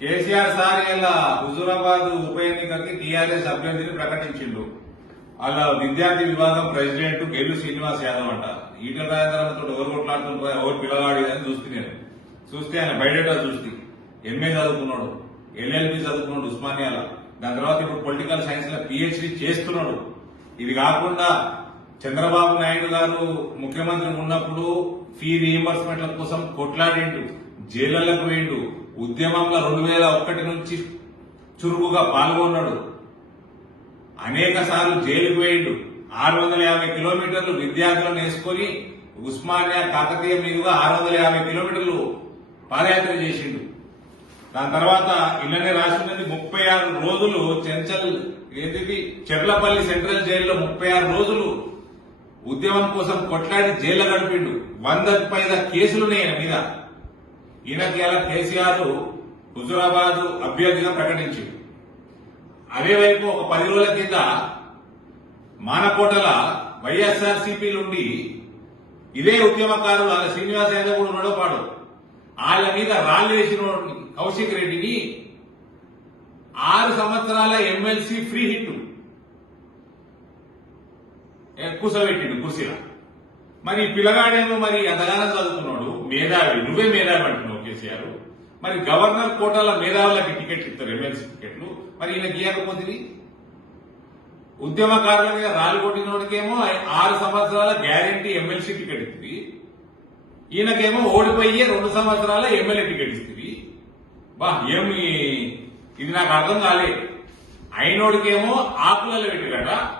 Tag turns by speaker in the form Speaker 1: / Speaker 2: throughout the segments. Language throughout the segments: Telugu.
Speaker 1: కేసీఆర్ సార్ ఇలా హుజూరాబాద్ ఉప ఎన్నికకి టీఆర్ఎస్ అభ్యర్థిని ప్రకటించిండు. అలా విద్యార్థి విభాగం ప్రెసిడెంట్ గెల్లు శ్రీనివాస్ యాదవ్ అంట. ఈటల రాజేంద్రతో ఎవరు కొట్లాడుతుంటారు ఎవరు పిల్లగాడి అని చూస్తే నేను. చూస్తే ఆయన బయట చూస్తే. ఎంఏ చదువుకున్నాడు. ఎల్ఎల్బి చదువుకున్నాడు ఉస్మానియాలో. దాని తర్వాత ఇప్పుడు పొలిటికల్ సైన్స్లో పిహెచ్డి చేస్తున్నాడు. ఇది కాకుండా చంద్రబాబు నాయుడు గారు ముఖ్యమంత్రి ఉన్నప్పుడు ఫీ రీఎంబర్స్మెంట్ల కోసం కొట్లాడిండు జైళ్ళకు పోయిండు. ఉద్యమంలో రెండు వేల ఒకటి నుంచి చురుకుగా పాల్గొన్నాడు. అనేక సార్లు జైలుకు పోయిండు. ఆరు వందల యాభై కిలోమీటర్లు విద్యార్థులను వేసుకొని ఉస్మానియా కాకతీయ మీదుగా ఆరు వందల యాభై కిలోమీటర్లు పాదయాత్ర చేసిండు. దాని తర్వాత ఇళ్ళనే రాసినది ముప్పై ఆరు రోజులు చెంచల్ ఏది చెర్లపల్లి సెంట్రల్ జైల్లో ముప్పై ఆరు రోజులు ఉద్యమం కోసం కొట్లాడి జైలు గడిపిండు వంద పైగా కేసులున్నాయి ఈయన మీద. ఈయనకి ఇలా కేసీఆర్ హుజురాబాద్ అభ్యర్థిగా ప్రకటించింది అదే వైపు ఒక పది రోజుల కింద మానకోటల వైఎస్ఆర్ నుండి ఇదే ఉద్యమకారులు అలా శ్రీనివాస యాదవ్ కూడా ఉన్నాడో వాళ్ళ మీద రాళ్ళు వేసిన కౌశిక్ రెడ్డిని. ఆరు సంవత్సరాల ఎమ్మెల్సీ ఫ్రీ హిట్. కూసబెట్టిండు కుర్చీలో. మరి పిల్లగాడేమో మరి ఎంతగానో చదువుకున్నాడు మేధావి. నువ్వే మేధావి అంటున్నావు కేసీఆర్. మరి గవర్నర్ కోటాల మేధావులకి టికెట్లు ఇస్తారు ఎమ్మెల్సీ టికెట్లు. మరి ఈయన గీయకపోతుంది ఉద్యమకారుల మీద రాళ్ళు కొట్టినోడికేమో ఆరు సంవత్సరాల గ్యారంటీ ఎమ్మెల్సీ టికెట్ ఇస్తుంది. ఈయనకేమో ఓడిపోయి రెండు సంవత్సరాల ఎమ్మెల్యే టికెట్ ఇస్తుంది. బా ఏమి? ఇది నాకు అర్థం కాలేదు. అయినోడికేమో ఆకులలో పెట్టిరట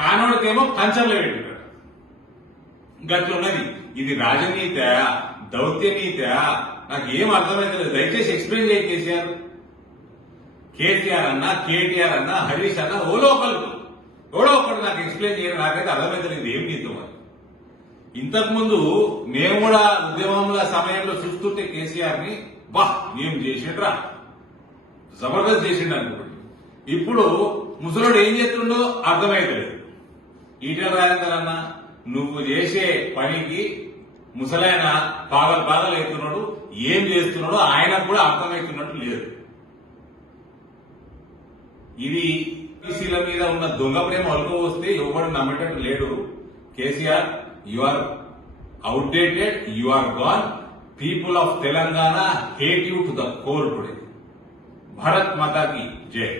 Speaker 1: కానోడికేమో కంచంలో పెట్టిరట గట్లున్నది ఇది రాజనీత దౌత్యనీత నాకు ఏం అర్థమైతలేదు. దయచేసి ఎక్స్ప్లెయిన్ చేయి కేసీఆర్. కేసీఆర్ అన్నా కేటీఆర్ అన్నా హరీష్ అన్నా ఓలో ఒకరు ఎవడో ఒకడు నాకు ఎక్స్ప్లెయిన్ చేయడం నాకైతే అర్థమైతలేదు ఏం నీతో మరి ఇంతకుముందు మేము కూడా ఉద్యమంల సమయంలో చూస్తుంటే కేసీఆర్ని బా ఏం చేసిండ్రా? జబర్దస్త్ చేసిండు అనుకోండి. ఇప్పుడు ముసలోడు ఏం చేస్తుండో అర్థమైతలేదు. ఈటల రాజేందర్ అన్న నువ్వు చేసే పనికి ముసలైన పాగలు పాగలు అవుతున్నాడు ఏం చేస్తున్నాడో ఆయన కూడా అర్థమవుతున్నట్టు లేదు. ఇది బీసీల మీద ఉన్న దొంగ ప్రేమ అలుకో వస్తే ఎవరు నమ్మేటట్టు లేడు. KCR you are outdated you are gone people of Telangana hate you to the core today Bharat మాతాకి జై